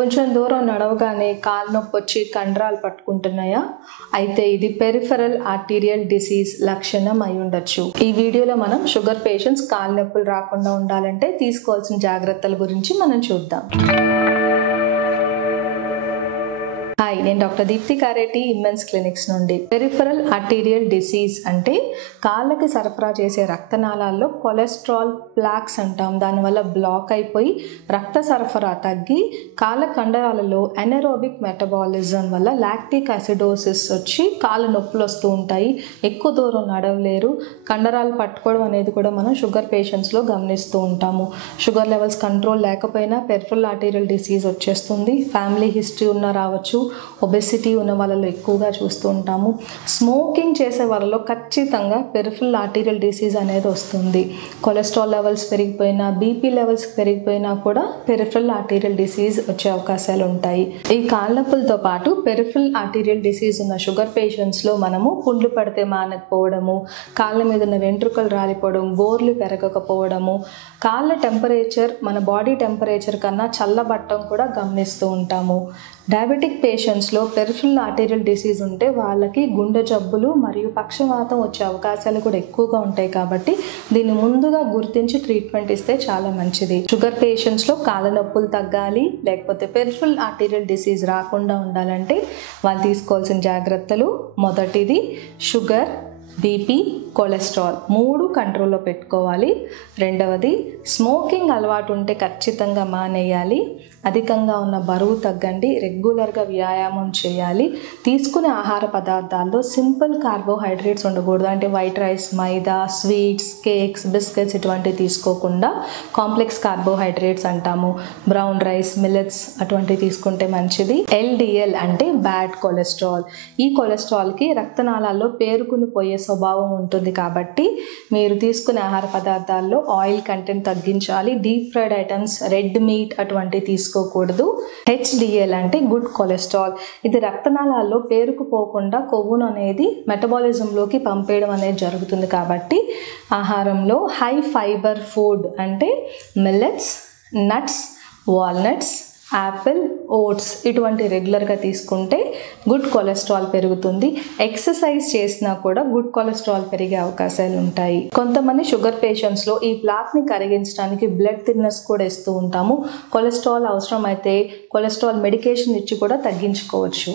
కొంచెం దూరం నడవగానే కాలు నొప్పి వచ్చి కండరాలు పట్టుకుంటున్నాయా? అయితే ఇది పెరిఫెరల్ ఆర్టీరియల్ డిసీజ్ లక్షణం అయి ఉండొచ్చు. ఈ వీడియోలో మనం షుగర్ పేషెంట్స్ కాలు నొప్పులు రాకుండా ఉండాలంటే తీసుకోవాల్సిన జాగ్రత్తల గురించి మనం చూద్దాం. హాయ్, నేను డాక్టర్ దీప్తి కారేటి, ఇమ్మెన్స్ క్లినిక్స్ నుండి. పెరిఫెరల్ ఆర్టీరియల్ డిసీజ్ అంటే కాళ్ళకి సరఫరా చేసే రక్తనాళాల్లో కొలెస్ట్రాల్ ప్లాక్స్ అంటాం. దానివల్ల బ్లాక్ అయిపోయి రక్త సరఫరా తగ్గి కాళ్ళ కండరాలలో ఎనరోబిక్ మెటబాలిజం వల్ల లాక్టిక్ అసిడోసిస్ వచ్చి కాళ్ళ నొప్పులు వస్తూ ఉంటాయి. ఎక్కువ దూరం నడవలేరు. కండరాలు పట్టుకోవడం అనేది కూడా మనం షుగర్ పేషెంట్స్లో గమనిస్తూ ఉంటాము. షుగర్ లెవెల్స్ కంట్రోల్ లేకపోయినా పెరిఫెరల్ ఆర్టీరియల్ డిసీజ్ వచ్చేస్తుంది. ఫ్యామిలీ హిస్టరీ ఉన్న రావచ్చు. ఒబెసిటీ ఉన్న వాళ్ళలో ఎక్కువగా చూస్తూ ఉంటాము. స్మోకింగ్ చేసే వాళ్ళలో ఖచ్చితంగా పెరిఫెరల్ ఆర్టీరియల్ డిసీజ్ అనేది వస్తుంది. కొలెస్ట్రాల్ లెవెల్స్ పెరిగిపోయినా, బీపీ లెవెల్స్ పెరిగిపోయినా కూడా పెరిఫెరల్ ఆర్టీరియల్ డిసీజ్ వచ్చే అవకాశాలు ఉంటాయి. ఈ కాళ్ళ నొప్పులతో పాటు పెరిఫెరల్ ఆర్టీరియల్ డిసీజ్ ఉన్న షుగర్ పేషెంట్స్లో మనము పుండ్లు పడితే మానకపోవడము, కాళ్ళ మీద ఉన్న వెంట్రుకలు రాలిపోవడం, గోర్లు పెరగకపోవడము, కాళ్ళ టెంపరేచర్ మన బాడీ టెంపరేచర్ కన్నా చల్లబట్టడం కూడా గమనిస్తూ ఉంటాము. డయాబెటిక్ పేషెంట్స్లో పెరిఫెరల్ ఆర్టీరియల్ డిసీజ్ ఉంటే వాళ్ళకి గుండె జబ్బులు మరియు పక్షవాతం వచ్చే అవకాశాలు కూడా ఎక్కువగా ఉంటాయి. కాబట్టి దీన్ని ముందుగా గుర్తించి ట్రీట్మెంట్ ఇస్తే చాలా మంచిది. షుగర్ పేషెంట్స్లో కాళ్ళ నొప్పులు తగ్గాలి, లేకపోతే పెరిఫెరల్ ఆర్టీరియల్ డిసీజ్ రాకుండా ఉండాలంటే వాళ్ళు తీసుకోవాల్సిన జాగ్రత్తలు: మొదటిది షుగర్, బీపీ, కొలెస్ట్రాల్ 3 కంట్రోల్లో పెట్టుకోవాలి. రెండవది స్మోకింగ్ అలవాటు ఉంటే ఖచ్చితంగా మానేయాలి. అధికంగా ఉన్న బరువు తగ్గండి. రెగ్యులర్గా వ్యాయామం చేయాలి. తీసుకునే ఆహార పదార్థాల్లో సింపుల్ కార్బోహైడ్రేట్స్ ఉండకూడదు. అంటే వైట్ రైస్, మైదా, స్వీట్స్, కేక్స్, బిస్కెట్స్ ఇటువంటివి తీసుకోకుండా కాంప్లెక్స్ కార్బోహైడ్రేట్స్ అంటాము, బ్రౌన్ రైస్, మిల్లెట్స్ అటువంటివి తీసుకుంటే మంచిది. ఎల్డిఎల్ అంటే బ్యాడ్ కొలెస్ట్రాల్. ఈ కొలెస్ట్రాల్కి రక్తనాళాల్లో పేరుకుని పోయే స్వభావం ఉంటుంది. కాబట్టి మీరు తీసుకునే ఆహార పదార్థాల్లో ఆయిల్ కంటెంట్ తగ్గించాలి. Deep fried items, red meat అటువంటివి తీసుకోకూడదు. హెచ్డిఎల్ అంటే గుడ్ కొలెస్ట్రాల్. ఇది రక్తనాళాల్లో పేరుకుపోకుండా కొవ్వును అనేది మెటబాలిజంలోకి పంపేయడం అనేది జరుగుతుంది. కాబట్టి ఆహారంలో హై ఫైబర్ ఫుడ్ అంటే millets, nuts, walnuts, apple, oats ఇటువంటి రెగ్యులర్గా తీసుకుంటే గుడ్ కొలెస్ట్రాల్ పెరుగుతుంది. ఎక్సర్సైజ్ చేసినా కూడా గుడ్ కొలెస్ట్రాల్ పెరిగే అవకాశాలు ఉంటాయి. కొంతమంది షుగర్ పేషెంట్స్లో ఈ ప్లాక్ని కరిగించడానికి బ్లడ్ థిన్నర్స్ కూడా ఇస్తూ ఉంటాము. కొలెస్ట్రాల్ అవసరం అయితే కొలెస్ట్రాల్ మెడికేషన్ ఇచ్చి కూడా తగ్గించుకోవచ్చు.